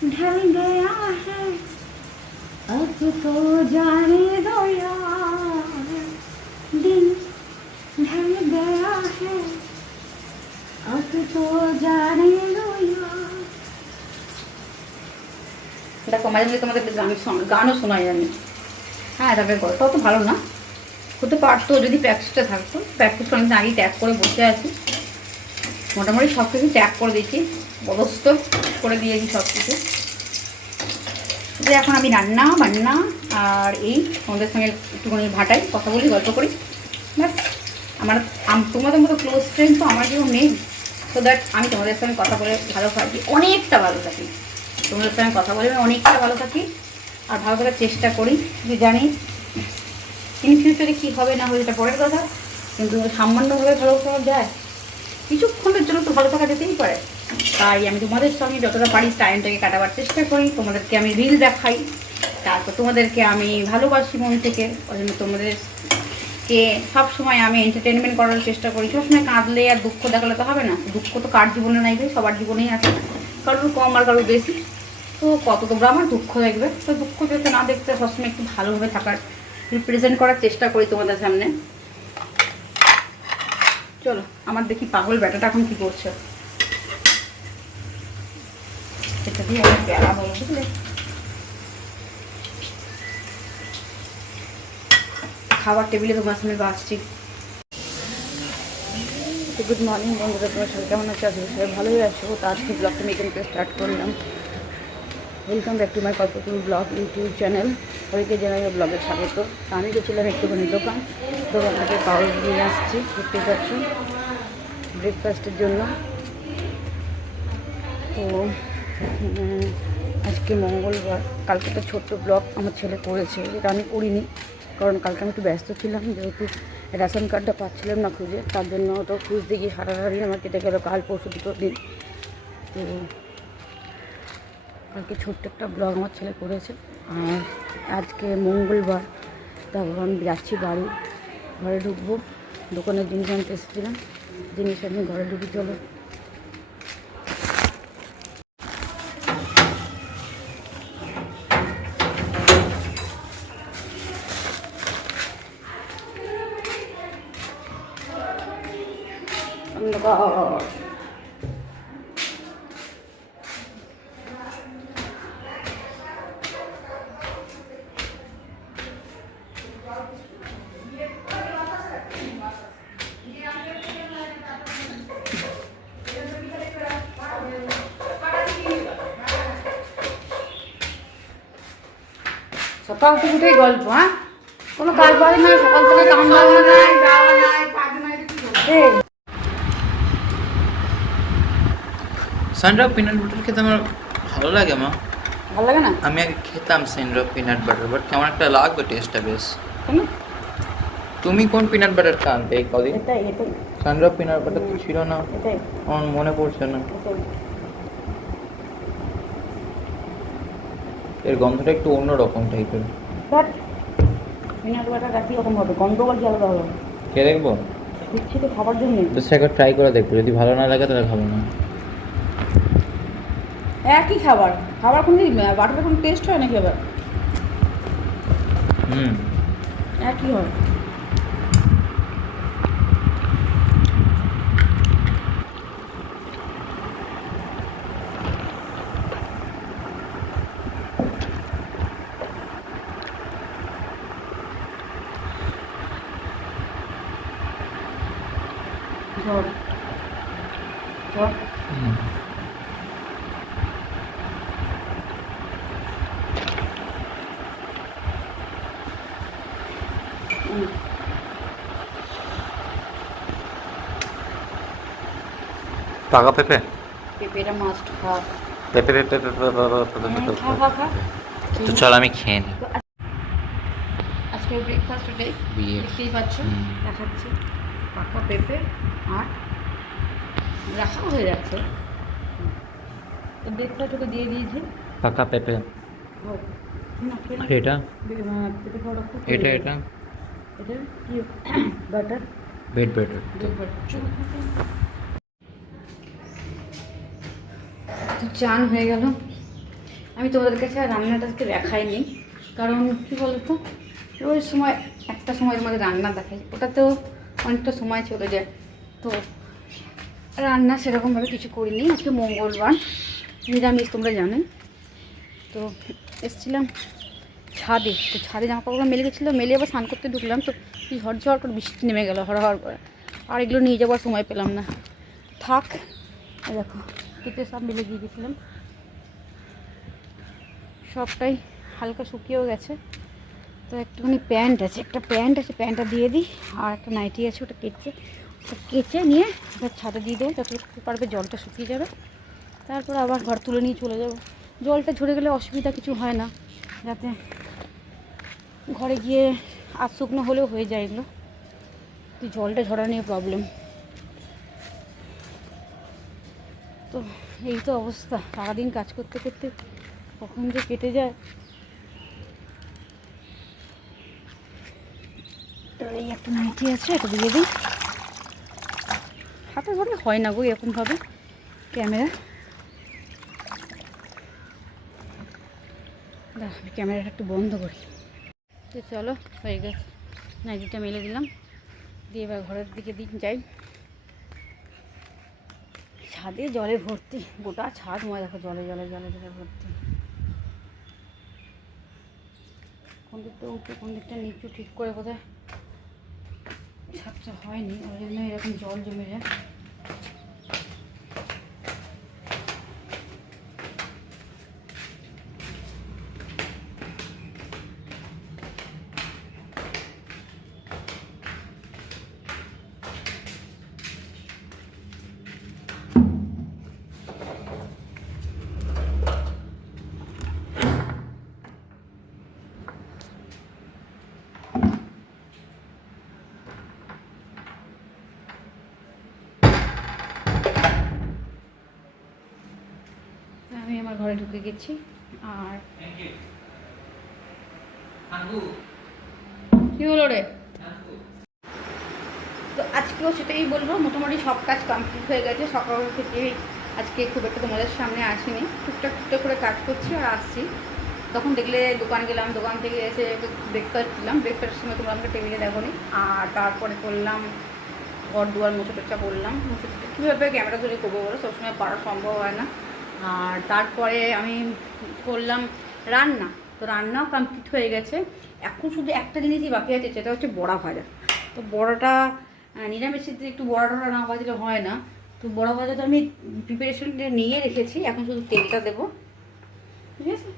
ढल गया है अब तो जाने दो यार दिल ढल गया है अब तो जाने दो यार। দেখো মাঝে মাঝে তোমাদের গানও শোনাই আমি। হ্যাঁ তবে গল্পটাও তো ভালো না হতে পারতো যদি প্র্যাকটিসটা থাকতো। প্র্যাকটিস অনেকদিন আগেই ত্যাগ করে বসে আছি, মোটামুটি সব কিছু ত্যাগ করে দিয়েছি, পদস্থ করে দিয়েছি সব কিছু। যে এখন আমি রান্না বান্না আর এই তোমাদের সঙ্গে একটুখানি ভাটাই কথা বলি, গল্প করি, ব্যাস। আমার তোমাদের মতো ক্লোজ ফ্রেন্ড তো আমার কেউ নেই, সো দ্যাট আমি তোমাদের সঙ্গে কথা বলে ভালো থাকি, অনেকটা ভালো থাকি। তোমাদের সঙ্গে কথা বলে আমি অনেকটা ভালো থাকি আর ভালো থাকার চেষ্টা করি। যে জানি ইন ফিউচারে কী হবে না হবে এটা পরের কথা, কিন্তু সামান্যভাবে ভালো থাকা যায়, কিছুক্ষণের জন্য তো ভালো থাকা যেতেই পারে। তাই আমি তোমাদের সঙ্গে যতটা পারি টাইমটাকে কাটাবার চেষ্টা করি, তোমাদেরকে আমি রিল দেখাই, তারপর তোমাদেরকে আমি ভালোবাসি মন থেকে। ওই জন্য তোমাদেরকে সবসময় আমি এন্টারটেনমেন্ট করার চেষ্টা করি। সবসময় কাঁদলে আর দুঃখ দেখালে তো হবে না, দুঃখ তো কার জীবনে নাই ভাই, সবার জীবনেই আছে, কারোর কম আর কারোর বেশি। তো কত তোমরা আমার দুঃখ দেখবে, তো দুঃখ যাতে না দেখতে সবসময় একটু ভালোভাবে থাকার রিপ্রেজেন্ট করার চেষ্টা করি তোমাদের সামনে। চলো আমার দেখি পাগল ব্যাটাটা এখন কি করছে, এটা দিয়ে আমি প্যারা বলো, বুঝলে? খাবার টেবিলে তোমার সামনে বাসছি। গুড মর্নিং বন্ধুরা, তোমার সবাই কেমন আছে? আসলে সবাই ভালোই আছো। তো আজকে ব্লগটা আমি এখান থেকে স্টার্ট করলাম। Welcome back to my Kalpataru blog YouTube channel. সবাইকে জানাই ব্লগের স্বাগত। তো আমি গেছিলাম একটুখানি দোকান থেকে পাউরুটি নিয়ে আসছি, দেখতে পাচ্ছ, ব্রেকফাস্টের জন্য। তো আজকে মঙ্গলবার, কালকে তো ছোট্ট ব্লগ আমার ছেলে করেছে, এটা আমি করিনি কারণ কালকে আমি একটু ব্যস্ত ছিলাম, যেহেতু রেশন কার্ডটা পাচ্ছিলাম না খুঁজে, তার জন্য তো খুঁজতে গিয়ে সারাদিন আমার কেটে গেল, কাল পরশু দুটো দিন। তো কালকে ছোট্ট একটা ব্লগ আমার ছেলে করেছে। আর আজকে মঙ্গলবার, তারপর আমি যাচ্ছি বাড়ি, ঘরে ঢুকবো। দোকানের জিনিস আনতে এসেছিলাম, জিনিস আমি ঘরে ঢুকি, চলো। সকাল থেকে উঠেই গল্প, হ্যাঁ, কোনো কাজ বাজ নাই, সকাল থেকে কাম বাজনা নাই, যাওয়া নাই, কাজ নাই, সানড্রপ পিনাট বাটার খেতে আমার ভালো লাগে মা। ভালো লাগে না? আমি আগে খেতাম সানড্রপ পিনাট বাটার, বাট কেমন একটা লাগবে টেস্টটা বেশ। তুমি কোন পিনাট বাটারটা আনতে এই কদিন? এটাই এটাই সানড্রপ পিনাট বাটার তো ছিল না, এটাই আমার মনে পড়ছে না। এর গন্ধটা একটু অন্যরকম টাইপের। বাট পিনাট বাটার একই রকম হবে, গন্ধ বা কি আলাদা হবে? খেয়ে দেখবো, দিচ্ছি তো খাবার জন্য। জাস্ট একবার ট্রাই করে দেখবো, যদি ভালো না লাগে তাহলে খাবো না। একই খাবার, খাবার কোনো বাটারের কোনো টেস্ট হয় নাকি আবার? একই হয়। ঝড় ঝড় পাকা পেঁপে, পেঁপেটা মাস্ট খা। পেঁপে পেঁপে খা খা খা। তো চল আমি খেয়ে নিই। আজকে ব্রেকফাস্ট ওটাই দেখতেই পাচ্ছ, দেখাচ্ছি। পাকা পেঁপে আর রাখা হয়ে যাচ্ছে, তো ব্রেকফাস্ট ওকে দিয়ে দিয়েছি। পাকা পেঁপে, আর এটা পেঁপে খাওয়াটা খুব, এটা এটা এটা কি বাটার, বেড বাটার। তো চান হয়ে গেল, আমি তোমাদের কাছে আর রান্নাটাকে দেখাইনি, কারণ কী বলতো রোজ সময় একটা সময় তোমাদের রান্না দেখাই, ওটাতেও অনেকটা সময় চলে যায়। তো রান্না সেরকমভাবে কিছু করিনি। আজকে মঙ্গলবার, নিরামিষ তোমরা জানো। তো এসেছিলাম ছাদে, তো ছাদে জামা কাপড় মেলে গেছিলো, মেলে আবার স্নান করতে ঢুকলাম, তো ঝড় করে বৃষ্টি নেমে গেলো হড় করে, আর এগুলো নিয়ে যাওয়ার সময় পেলাম না। থাক, দেখো কেটে সব মেলে দিয়ে গেছিলাম, সবটাই হালকা শুকিয়েও গেছে। তো একটুখানি প্যান্ট আছে, একটা প্যান্ট আছে, প্যান্টটা দিয়ে দিই, আর একটা নাইটি আছে, ওটা কেচে নিয়ে ওটা ছাদে দিয়ে দেবো, যতটুকু পারবে জলটা শুকিয়ে যাবে, তারপর আবার ঘর তুলে নিয়ে চলে যাব। জলটা ঝরে গেলে অসুবিধা কিছু হয় না, যাতে ঘরে গিয়ে আর শুকনো হলেও হয়ে যায় এগুলো, তো জলটা ঝরা নিয়ে প্রবলেম। তো এই তো অবস্থা, সারাদিন কাজ করতে করতে কখন যে কেটে যায়। তো এই একটা নাইটি আছে, এটা দিয়ে দিই। হাতে ধরে হয় না গো এরকমভাবে ক্যামেরা, আমি ক্যামেরাটা একটু বন্ধ করি। তো চলো, হয়ে গেছে, নাইটিটা মেলে দিলাম, দিয়ে এবার ঘরের দিকে যাই। ছাদে জলে ভর্তি, গোটা ছাদ মনে দেখো জলে ভর্তি। কোন দিকটা উঠে কোন দিকটা নিচু ঠিক করে বোধহয় ছাদটা হয়নি, ওই জন্য এরকম জল জমে যায়। আমি আমার ঘরে ঢুকে গেছি, আর কি হলো রে? তো আজকেও সেটাই বলবো, মোটামুটি সব কাজ কমপ্লিট হয়ে গেছে। সকাল থেকে আজকে খুব একটা তোমাদের সামনে আসিনি, টুকটাক করে কাজ করছি আর আসছি। তখন দেখলে দোকান গেলাম, দোকান থেকে এসে ব্রেকফাস্ট দিলাম, ব্রেকফাস্টের সময় তোমরা আমাকে টেবিলে দেখো নি। আর তারপরে করলাম ঘর দুয়ার মোছা টোচা করলাম, কীভাবে ক্যামেরা ধরে করবো বলো, সবসময় পারা সম্ভব হয় না। আর তারপরে আমি করলাম রান্না, তো রান্নাও কমপ্লিট হয়ে গেছে। এখন শুধু একটা জিনিসই বাকি আছে, সেটা হচ্ছে বড়া ভাজা। তো বড়াটা নিরামিষের দিকে একটু বড়া টড়া না ভাজলে হয় না, তো বড়া ভাজাটা আমি প্রিপারেশনটা নিয়ে রেখেছি, এখন শুধু তেলটা দেবো, ঠিক আছে?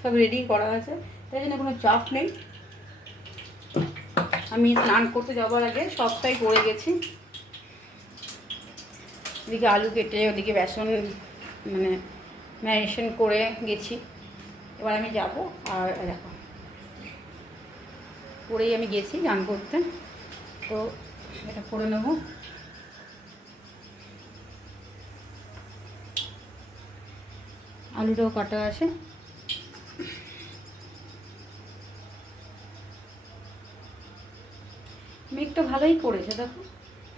সব রেডি করা আছে, তাই জন্য কোনো চাপ নেই। আমি স্নান করতে যাওয়ার আগে সবটাই করে গেছি। এদিকে আলু কেটে, ওদিকে বেসন মানে ম্যারিনেশন করে গেছি। এবার আমি যাব, আর দেখো করেই আমি গেছি স্নান করতে, তো এটা করে নেব। আলুটাও কাটা আছে। মেঘটা ভালোই করেছে, দেখো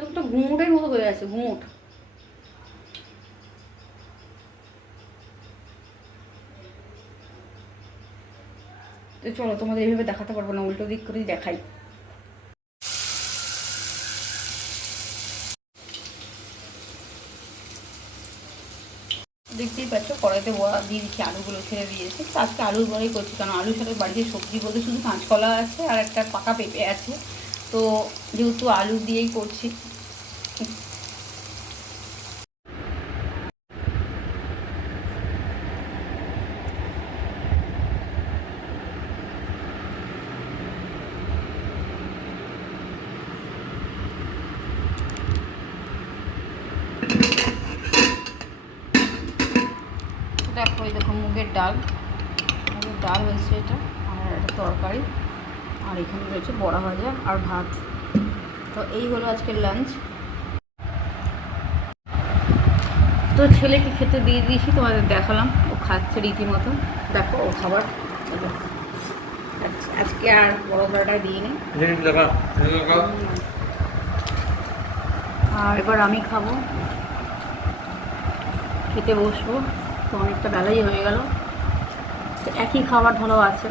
একটা ঘুমুটের মতো হয়ে আছে, ঘুমুট। তো চলো, তোমাদের এইভাবে দেখাতে পারবো না, উল্টো দিক করেই দেখাই। দেখতেই পাচ্ছ কড়াইতে বড়া দিয়ে দিচ্ছি, আলুগুলো ছেড়ে দিয়েছি। তো আজকে আলুর বড়াই করছি, কারণ আলুর সাথে বাড়িতে সবজি বলতে শুধু কাঁচকলা আছে আর একটা পাকা পেঁপে আছে, তো যেহেতু আলু দিয়েই করছি। দেখো এই দেখো মুগের ডাল হয়েছে এটা, আর একটা তরকারি, আর এখানে রয়েছে বড়া ভাজা আর ভাত। তো এই হলো আজকের লাঞ্চ। তো ছেলেকে খেতে দিয়ে দিয়েছি, তোমাদের দেখালাম, ও খাচ্ছে রীতিমতো। দেখো ও খাবার, আজকে আর বড় ভাড়াটা দিয়ে নেই। আর এবার আমি খাবো, খেতে বসবো, তো অনেকটা বেলাই হয়ে গেল। তো একই খাবার ধরো আছে।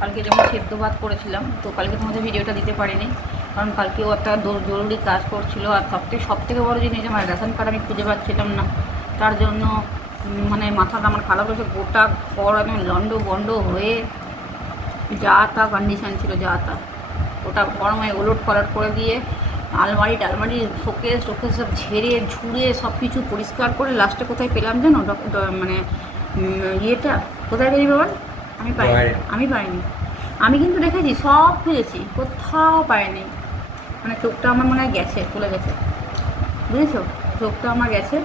কালকে যেমন সেদ্ধ ভাত করেছিলাম, তো কালকে তোমাদের ভিডিওটা দিতে পারিনি, কারণ কালকেও একটা জরুরি কাজ করছিল। আর সব থেকে বড়ো জিনিস, আমার রেশন কার্ড আমি খুঁজে পাচ্ছিলাম না, তার জন্য মানে মাথাটা আমার খারাপ হয়েছে। গোটা ঘর একদম লন্ড বন্ড হয়ে যা তা কন্ডিশান ছিল, যা তা ওটা গরমে ওলট পালট করে দিয়ে আলমারি টালমারি শোকেস টোকেস সব ঝেড়ে ঝুড়ে সব কিছু পরিষ্কার করে লাস্টে কোথায় পেলাম জানো? মানে ইয়েটা কোথায় পেলি বাবা? আমি পাইনি। আমি কিন্তু দেখেছি, সব খুঁজেছি, কোথাও পাইনি। মানে চোখটা আমার মনে হয় গেছে, চলে গেছে, বুঝেছো? চোখটা আমার গেছে।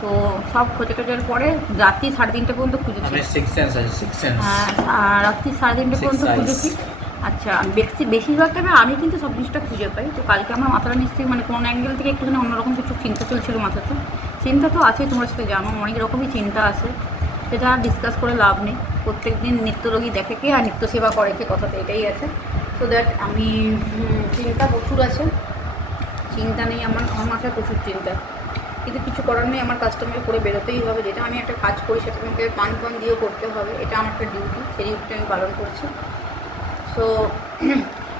তো সব খোঁজে টোজার পরে রাত্রি 3:30 পর্যন্ত খুঁজেছি। হ্যাঁ, রাত্রি 3:30 পর্যন্ত খুঁজেছি। আচ্ছা, বেশিরভাগ টাইমে আমি কিন্তু সব জিনিসটা খুঁজে পাই। তো কালকে আমার মাথাটা নিশ্চয়ই মানে কোন অ্যাঙ্গেল থেকে একটুখানি অন্যরকম কিছু চিন্তা চলছিল মাথাতে। চিন্তা তো আছে, তোমার সাথে জানো অনেক রকমই চিন্তা আছে, সেটা আর ডিসকাস করে লাভ নেই। প্রত্যেক দিন নিত্যরোগী দেখে কে আর নিত্য সেবা করে কে, কথাটা এটাই আছে। সো দ্যাট আমি চিন্তা প্রচুর আছে, চিন্তা নেই আমার মাথায় প্রচুর চিন্তা, কিন্তু কিছু করার নেই, আমার কাজটা আমাকে করে বেরোতেই হবে। যেটা আমি একটা কাজ করি সেটা আমাকে পান দিয়েও করতে হবে, এটা আমার একটা ডিউটি, সেই ডিউটিটা আমি পালন করছি। সো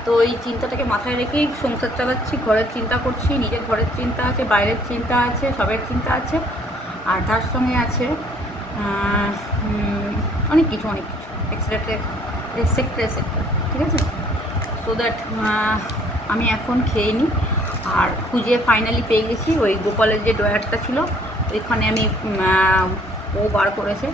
তো এই চিন্তাটাকে মাথায় রেখেই সংসার চালাচ্ছি, ঘরের চিন্তা করছি, নিজের ঘরের চিন্তা আছে, বাইরের চিন্তা আছে, সবের চিন্তা আছে, আর তার সঙ্গে আছে অনেক কিছু এক্সট্রা, ঠিক আছে? সো দ্যাট আমি এখন খেয়ে নিই। আর খুঁজে ফাইনালি পেয়ে গেছি ওই গোপালের যে ড্রয়ারটা ছিল, ওইখানে আমি ও বার করেছে।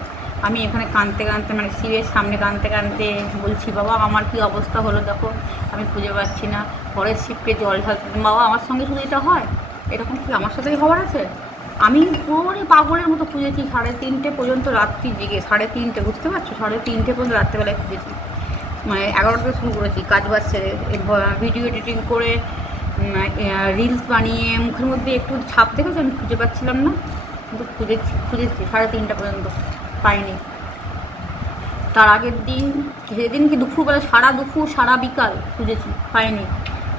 আমি এখানে কাঁদতে কাঁদতে, মানে সিরের সামনে কাঁদতে কাঁদতে বলছি, বাবা আমার কি অবস্থা হলো দেখো, আমি খুঁজে পাচ্ছি না। পরের শিফটে জল ঢালতে, বাবা আমার সঙ্গে শুধু এটা হয়, এরকম কি আমার সাথেই খবর আছে? আমি পুরোপুরি পাগলের মতো খুঁজেছি 3:30 পর্যন্ত, রাত্রি জেগে 3:30, বুঝতে পারছো? 3:30 পর্যন্ত রাত্রেবেলায় খুঁজেছি। মানে 11টায় শুরু করেছি কাজ বাজ সেরে, ভিডিও এডিটিং করে, রিলস বানিয়ে, মুখের মধ্যে একটু ছাপ দেখেছো, আমি খুঁজে পাচ্ছিলাম না, কিন্তু খুঁজেছি 3:30 পর্যন্ত, পাইনি। তার আগের দিন, সেদিন কি দুপুরবেলা, সারা দুপুর সারা বিকাল খুঁজেছি, পাইনি।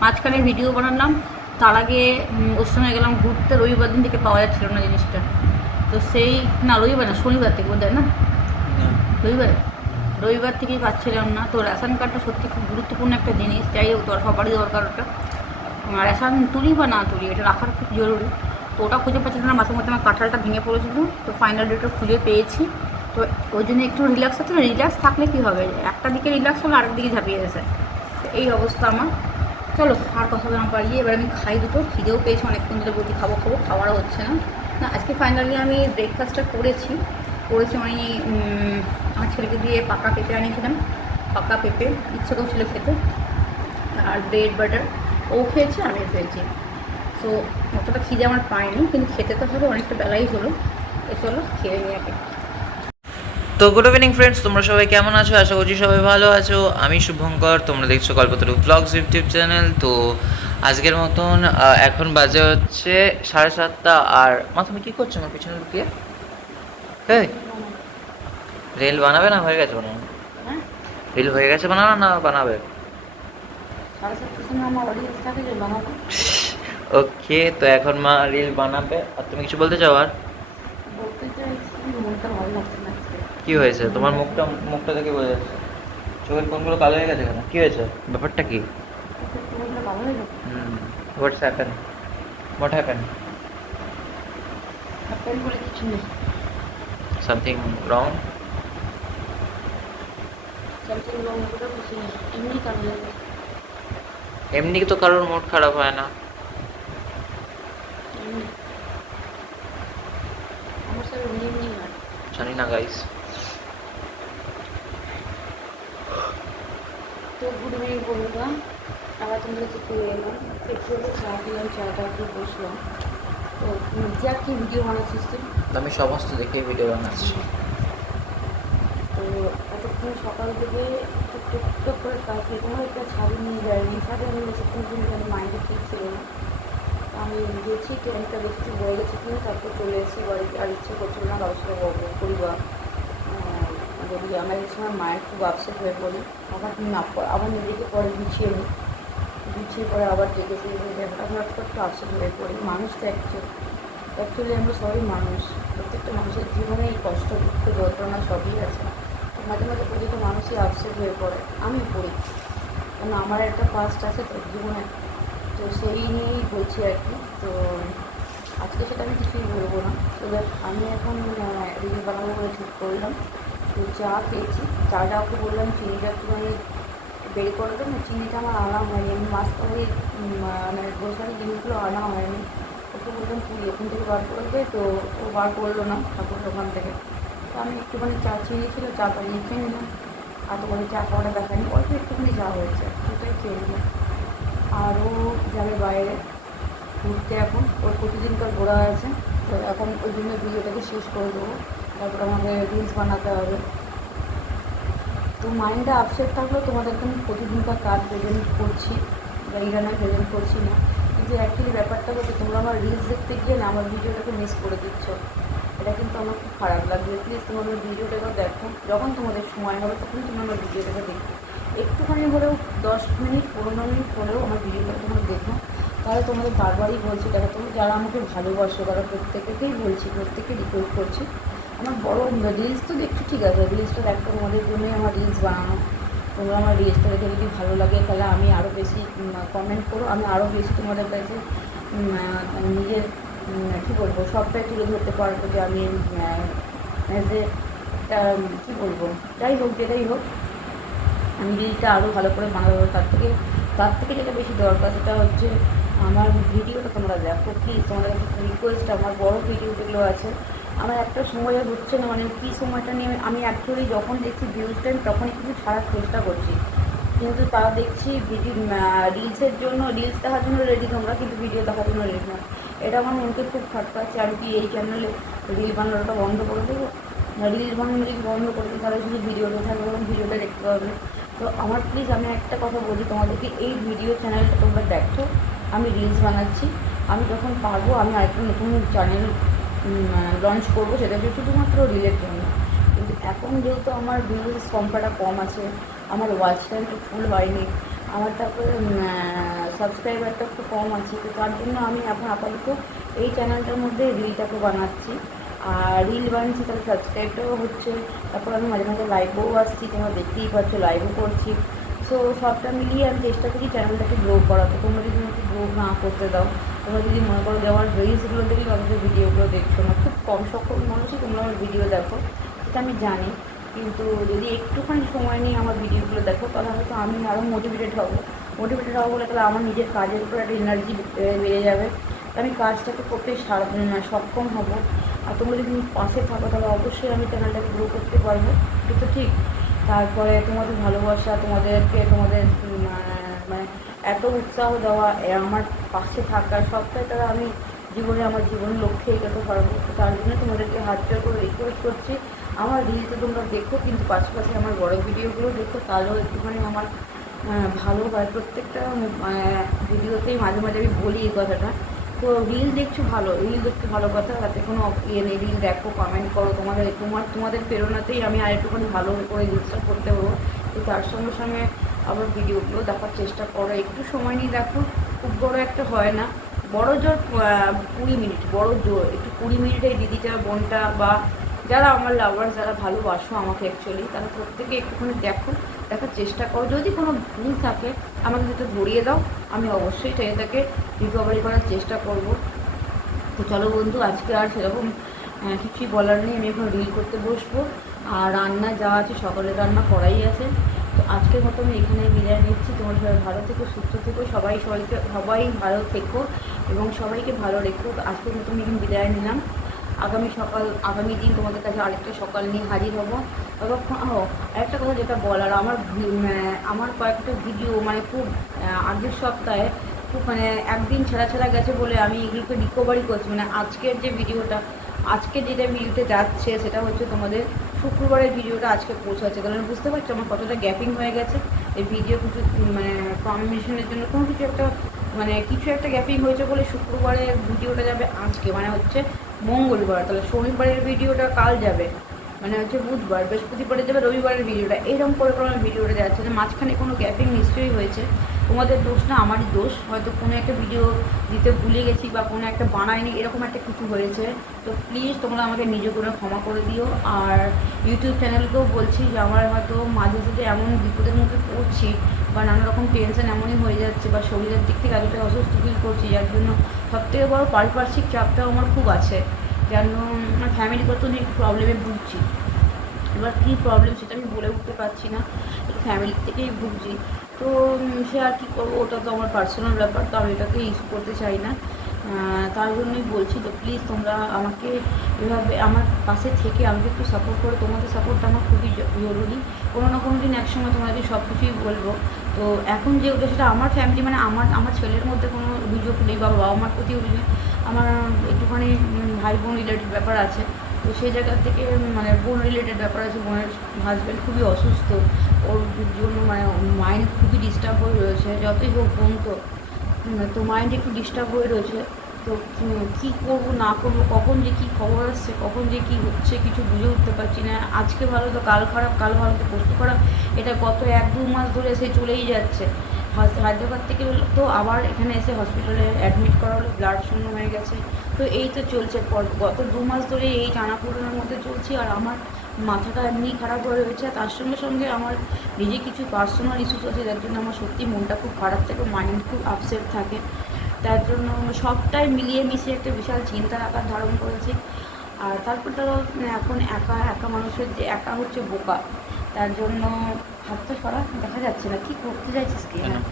মাঝখানে ভিডিও বানালাম, তার আগে ওর সঙ্গে গেলাম ঘুরতে, রবিবার দিন থেকে পাওয়া যাচ্ছিল না জিনিসটা। তো সেই না, রবিবার না, শনিবার থেকে বোধ হয়, না রবিবার থেকেই পাচ্ছিলাম না। তো রেশন কার্ডটা সত্যি খুব গুরুত্বপূর্ণ একটা জিনিস, যাই হোক সবারই দরকার ওটা। রেশন তুলি বা না তুলি, এটা রাখার খুব জরুরি। তো ওটা খুঁজে পাচ্ছিলাম না, মাঝে মধ্যে আমার কাঁঠালটা ভেঙে পড়েছিল। তো ফাইনাল ডেটটা খুঁজে পেয়েছি, তো ওই জন্য একটু রিল্যাক্স হচ্ছে। রিল্যাক্স থাকলে কী হবে, একটা দিকে রিল্যাক্স হলে আরেক দিকে ঝাঁপিয়ে গেছে, তো এই অবস্থা আমার। চলো আর কথা বলে আমার পারিয়ে, এবার আমি খাই দুটো, খিদেও পেয়েছি অনেকক্ষণ ধরে, বলছি খাবো, খাওয়ারও হচ্ছে না। না, আজকে ফাইনালি আমি ব্রেকফাস্টটা করেছি। আমি আমার ছেলেকে দিয়ে পাকা পেঁপে আনিয়েছিলাম, পাকা পেঁপে ইচ্ছে করছিল খেতে, আর ব্রেড বাটার, ও খেয়েছে আমিও খেয়েছি। তো অতটা খিদে আমার পায়নি, কিন্তু খেতে তো হবে, অনেকটা বেলাই হলো। তো চলো খেয়ে নিয়ে আগে। তো গুড ইভিনিং ফ্রেন্ডস, তোমরা সবাই কেমন আছো? আশা করছি সবাই ভালো আছো। আমি শুভঙ্কর, তোমরা দেখছো কল্পতরু ব্লগস ইউটিউব চ্যানেল। তো আজকের মতন এখন বাজে হচ্ছে 7:30। আর তুমি কী করছো আমার পিছনে লুকিয়ে? হ্যাঁ, রিল বানাবে না হয়ে গেছে বানানো? রিল হয়ে গেছে বানানো না বানাবে? ওকে, তো এখন মা রিল বানাবে। আর তুমি কিছু বলতে চাও? আর কি হয়েছে তোমার? মুখটা দেখে বোঝা যাচ্ছে, চোখের কোনগুলো কালো হয়ে গেছে কেন? কি হয়েছে, ব্যাপারটা কি? হোয়াটস হ্যাপেন? What happen? কিছু নেই, সামথিং রং? এমনি তো কারোর মুড খারাপ হয় না। জানি না গাইস। তো গুড ইভিনিং বন্ধুরা, আবার তোমাদের কাছে চলে এলাম। একটু চা খেলাম, চাটা একটু বসলাম। তো যা কি ভিডিও বানাচ্ছিস তুই? আমি সমস্ত দেখে ভিডিও বানাচ্ছি। তো এতক্ষণ সকাল থেকে টুকটুক করে কাজ করে, তোমার একটা ছাড়ি নিয়ে যায়নি, ছাড়ি আমি বেশিক্ষণ কিন্তু আমি মাইন্ডে ঠিক ছিল না। আমি গেছি, ট্রেনটা দেখছি বয়ে গেছি কিনা, তারপর চলে এসেছি বাড়ি। আর ইচ্ছে করছিল না কারোর সাথে গল্প করি, বা যদি আমার এই সময় মায়ের খুব আপসেট হয়ে পড়ি। আবার নিজেকে পরে গুছিয়ে নিই, গুছিয়ে পরে আবার ডেকেছি, হঠাৎ করে একটু আপসেট হয়ে পড়ি, মানুষ তো একটু। অ্যাকচুয়ালি আমরা সবাই মানুষ, প্রত্যেকটা মানুষের জীবনেই কষ্ট দুঃখ যন্ত্রণা সবই আছে। তো মাঝে মাঝে প্রতিটা মানুষই আপসেট হয়ে পড়ে, আমি পড়ি, কারণ আমার একটা পাস্ট আছে তো জীবনে, তো সেই নিয়েই বলছি আর কি। তো আজকে সেটা আমি কিছুই বলবো না। এবার আমি এখন রিল বানাবো বলে ঠিক করলাম। তো চা খেয়েছি, চাটা ওকে বললাম চিনিটা একটুখানি বের করে দেবো না, চিনিটা আমার আনা হয়নি, আমি মাঝখানে মানে গ্রোসারি জিনিসগুলো আনা হয়নি। ওকে বললাম তুই ওখান থেকে বার করে দে, তো ও বার করলো না ঠাকুর দোকান থেকে। তো আমি একটুখানি চা চিনি ছিল, চা বানিয়ে খেয়ে নিলাম। আর তো বলে চা খাওয়াটা দেখানি, অল্প একটুখানি চা হয়েছে, ওটাই খেয়ে নিলাম। আরও যাবে বাইরে ঘুরতে, এখন ওর প্রতিদিনকার ঘোরা আছে, তো এখন ওই জন্য ভিডিওটাকে শেষ করে দেবো, তারপর আমাদের রিলস বানাতে হবে। তো মাইন্ডটা আপসেট থাকলেও তোমাদেরকে আমি প্রতিদিনকার কাজ প্রেজেন্ট করছি, বা এইটা নয় প্রেজেন্ট করছি না, কিন্তু অ্যাকচুয়ালি ব্যাপারটা হচ্ছে তোমরা আমার রিলস দেখতে গিয়ে না আমার ভিডিওটাকে মিস করে দিচ্ছ। এটা কিন্তু আমার খুব খারাপ লাগবে। প্লিজ তোমরা আমার ভিডিওটাকে দেখো, যখন তোমাদের সময় হবে তখন তোমরা আমার ভিডিওটাকে দেখো, একটুখানি হলেও 10 মিনিট 15 মিনিট হলেও আমার ভিডিওটাকে তোমরা দেখো। তাহলে তোমাদের বারবারই বলছি, দেখো তোমরা যারা আমাকে ভালোবাসো তারা প্রত্যেকেই বলছি, প্রত্যেকে রিকোয়েস্ট করছি, আমার বড় রিলস তো দেখছো ঠিক আছে, রিলসটা দেখো, তোমাদের জন্যই আমার রিলস বানানো। তোমরা আমার রিলসটা দেখে যদি ভালো লাগে তাহলে আমি আরও বেশি কমেন্ট করো, আমি আরও বেশি তোমাদের কাছে নিজের কী বলবো সবটাই তুলে ধরতে পারবো, যে আমি অ্যাজ এ কী বলবো, যাই হোক যেটাই হোক আমি রিলটা আরও ভালো করে বানাবো। তার থেকে যেটা বেশি দরকার সেটা হচ্ছে আমার ভিডিওটা তোমরা দেখো প্লিজ, তোমাদের কাছে রিকোয়েস্ট। আমার বড় ভিডিও যেগুলো আছে আমার একটা সময় হচ্ছে না, মানে কী সময়টা নিয়ে আমি অ্যাকচুয়ালি যখন দেখছি ভিউজ টাইম তখনই কিন্তু ছাড়ার চেষ্টা করছি, কিন্তু তা দেখছি ভিডিও রিলসের জন্য, রিলস দেখার জন্য রেডি তোমরা, কিন্তু ভিডিও দেখার জন্য রেডি না। এটা আমার মনকে খুব খাটকাচ্ছে। আমি কি এই চ্যানেলে রিল বানানোটা বন্ধ করে দেবো? রিল বানানো যদি বন্ধ করে দিই তাহলে শুধু ভিডিওটা থাকবে এবং ভিডিওটা দেখতে পাবে। তো আমার প্লিজ আমি একটা কথা বলি তোমাদেরকে, এই ভিডিও চ্যানেলটা তোমরা দেখো, আমি রিলস বানাচ্ছি, আমি যখন পারবো আমি আরেকটা নতুন চ্যানেল লঞ্চ করবো, সেটা হচ্ছে শুধুমাত্র রিলের জন্য। কিন্তু এখন যেহেতু আমার ভিউজ সংখ্যাটা কম আছে, আমার ওয়াচ টাইমটা ফুল হয়নি, আমার তারপরে সাবস্ক্রাইবারটা একটু কম আছে, তো তার জন্য আমি এখন আপাতত এই চ্যানেলটার মধ্যে রিলটাকে বানাচ্ছি। আর রিল বানাচ্ছি তাহলে সাবস্ক্রাইবটাও হচ্ছে, তারপর আমি মাঝে মাঝে লাইভেও আসছি, তোমরা দেখতেই পাচ্ছ লাইভও করছি। সো সবটা মিলিয়ে আমি চেষ্টা করি চ্যানেলটাকে গ্রো করাতে। তোমরা যদি আমাকে গ্রো না করতে দাও, তোমরা যদি মনে করো যে আমার রিলসগুলো দেখলে অথচ ভিডিওগুলো দেখছো না, খুব কম সংখ্যক মানুষই তোমরা আমার ভিডিও দেখো, সেটা আমি জানি, কিন্তু যদি একটুখানি সময় নিয়ে আমার ভিডিওগুলো দেখো তাহলে হয়তো আমি আরও মোটিভেটেড হবো বলে তাহলে আমার নিজের কাজের উপর একটা এনার্জি বেড়ে যাবে, আমি কাজটাকে করতে সক্ষম হব। আর তোমরা যদি পাশে থাকো তাহলে অবশ্যই আমি চ্যানেলটাকে গ্রো করতে পারবো, এটা তো ঠিক। তারপরে তোমাদের ভালোবাসা, তোমাদের মানে এত উৎসাহ দেওয়া, আমার পাশে থাকা, সবটাই তারা আমি আমার জীবন লক্ষ্যে এগোতে পারবো। তো তার জন্য তোমাদেরকে হাত জোর করে রিকোয়েস্ট করছি, আমার রিলসে তোমরা দেখো, কিন্তু পাশাপাশি আমার বড় ভিডিওগুলো দেখো, তাহলেও একটুখানি আমার ভালো হয়। প্রত্যেকটা ভিডিওতেই মাঝে মাঝে আমি বলি এই কথাটা। তো রিল দেখছো ভালো, রিল দেখতে ভালো কথা, তাতে কোনো ইয়ে নেই, রিল দেখো, কমেন্ট করো, তোমাদের প্রেরণাতেই আমি আর একটুখানি ভালো করে রিলসটা করতে পারবো। তো তার সঙ্গে সঙ্গে আবার ভিডিওগুলো দেখার চেষ্টা করো, একটু সময় নিয়ে দেখো, খুব বড় একটা হয় না, বড় জোর 20 মিনিট, বড় জোর একটু 20 মিনিট এই দিদিটা বোনটা বা যারা আমার লাভার্স, যারা ভালোবাসো আমাকে অ্যাকচুয়ালি, তারা প্রত্যেকে একটুখানি দেখার চেষ্টা করো। যদি কোনো ভুল থাকে আমাকে সেটা ধরিয়ে দাও, আমি অবশ্যই এটাকে রিকভারি করার চেষ্টা করব। তো চলো বন্ধু, আজকে আর সেরকম কিছুই বলার নেই, আমি এখন রিল করতে বসবো। আর রান্না যা আছে সকালের রান্না করাই আছে। তো আজকের মতো আমি এখানে বিদায় নিচ্ছি। তোমার সবাই ভালো থেকো, সুস্থ থেকো, সবাই ভালো থেকো এবং সবাইকে ভালো রেখো। তো আজকের মতো আমি এখানে বিদায় নিলাম। আগামী দিন তোমাদের কাছে আরেকটা সকাল নিয়ে হাজির হবো। ততক্ষণ একটা কথা যেটা বলার, আমার কয়েকটা ভিডিও মানে খুব আগের সপ্তাহে খুব একদিন ছেঁড়া গেছে বলে আমি এগুলোকে রিকভারি করছি। আজকের যে যেটা ভিডিওতে যাচ্ছে সেটা হচ্ছে তোমাদের শুক্রবারের ভিডিওটা আজকে পৌঁছাচ্ছে, কারণ বুঝতে পারছো আমার কতটা গ্যাপিং হয়ে গেছে এই ভিডিও কিছু কম্বিনেশনের জন্য, কোনো কিছু একটা গ্যাপিং হয়েছে বলে শুক্রবারের ভিডিওটা যাবে আজকে, হচ্ছে মঙ্গলবার, তাহলে শনিবারের ভিডিওটা কাল যাবে, হচ্ছে বুধবার, বৃহস্পতিবারে যাবে রবিবারের ভিডিওটা, এইরকম করে আমার ভিডিওটা যাচ্ছে, যে মাঝখানে কোনো গ্যাপিং নিশ্চয়ই হয়েছে। তোমাদের দোষ না, আমারই দোষ। হয়তো কোনো একটা ভিডিও দিতে ভুলে গেছি বা কোনো একটা বানাইনি, এরকম একটা কিছু হয়েছে। তো প্লিজ তোমরা আমাকে নিজে করে ক্ষমা করে দিও। আর ইউটিউব চ্যানেলকেও বলছি যে আমার হয়তো মাঝে সাঝে এমন বিপদের মুখে পড়ছি বা নানা রকম টেনশন এমনই হয়ে যাচ্ছে বা শরীরের দিক থেকে এতটাই অসুস্থ ফিল করছি, যার জন্য সবথেকে বড় পারিপার্শ্বিক চাপটাও আমার খুব আছে, যেন আমার ফ্যামিলিগত নিয়ে একটু প্রবলেমে ভুগছি। এবার কী প্রবলেম সেটা আমি বলে উঠতে পারছি না, একটু ফ্যামিলি থেকেই ভুগছি। তো সে আর কী করবো, ওটা তো আমার পার্সোনাল ব্যাপার, তো আমি এটাকে ইস্যু করতে চাই না। তার জন্যই বলছি, তো প্লিজ তোমরা আমাকে এভাবে আমার পাশে থেকে আমাকে একটু সাপোর্ট করো। তোমাদের সাপোর্টটা আমার খুবই জরুরি। কোনো না কোনো দিন একসময় তোমাদের সব কিছুই বলবো। তো এখন যে ওটা সেটা আমার ফ্যামিলি, মানে আমার ছেলের মধ্যে কোনো অভিযোগ নেই বা বাবা মার প্রতি অভিযোগ, আমার একটুখানি ভাই বোন রিলেটেড ব্যাপার আছে। তো সেই জায়গা থেকে মানে বোন রিলেটেড ব্যাপার আছে, বোনের হাজব্যান্ড খুবই অসুস্থ, ওর জন্য মানে মাইন্ড খুবই ডিস্টার্ব হয়ে রয়েছে। যতই হোক বোন তো মাইন্ড একটু ডিস্টার্ব হয়ে রয়েছে। তো কী করবো না করবো, কখন যে কী খবর আসছে, কখন যে কী হচ্ছে কিছু বুঝে উঠতে পারছি না। আজকে ভালো তো কাল খারাপ, কাল ভালো তো পরশু খারাপ, এটা গত 1-2 মাস ধরে সে চলেই যাচ্ছে। হায়দ্রাবাদ থেকে তো আবার এখানে এসে হসপিটালে অ্যাডমিট করা হলো, ব্লাড শূন্য হয়ে গেছে। তো এই তো চলছে, গত 2 মাস ধরে এই টানাপোড়েনের মধ্যে চলছি। আর আমার মাথাটা এমনি খারাপ হয়ে রয়েছে, তার সঙ্গে সঙ্গে আমার নিজে কিছু পার্সোনাল ইস্যুস আছে, যার জন্য আমার সত্যি মনটা খুব খারাপ থাকে, মাইন্ড খুব আপসেট থাকে। তার জন্য সবটাই মিলিয়ে মিশিয়ে একটা বিশাল চিন্তার আকার ধারণ করেছে। আর তারপর ধরো এখন একা একা মানুষের যে একা হচ্ছে বোকা, তার জন্য হাতটা সরা দেখা যাচ্ছে না, কী করতে চাইছিস কি? হ্যাঁ,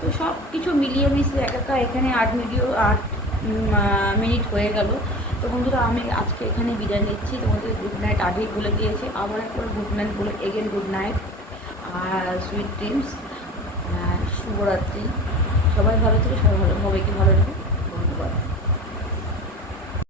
তো সব কিছু মিলিয়ে মিশিয়ে একা এখানে 8 মিনিট হয়ে গেল। তো বন্ধুরা, আমি আজকে এখানে বিদায় নিচ্ছি, তোমাদের গুড নাইট আগেই বলে দিয়েছি, আবার একবার গুড নাইট বলে এগেন গুড নাইট আর সুইট ড্রিমস, শুভরাত্রি। সবাই ভালো থেকে সবাই ভালো, সবাইকে ভালো রাখো, ধন্যবাদ।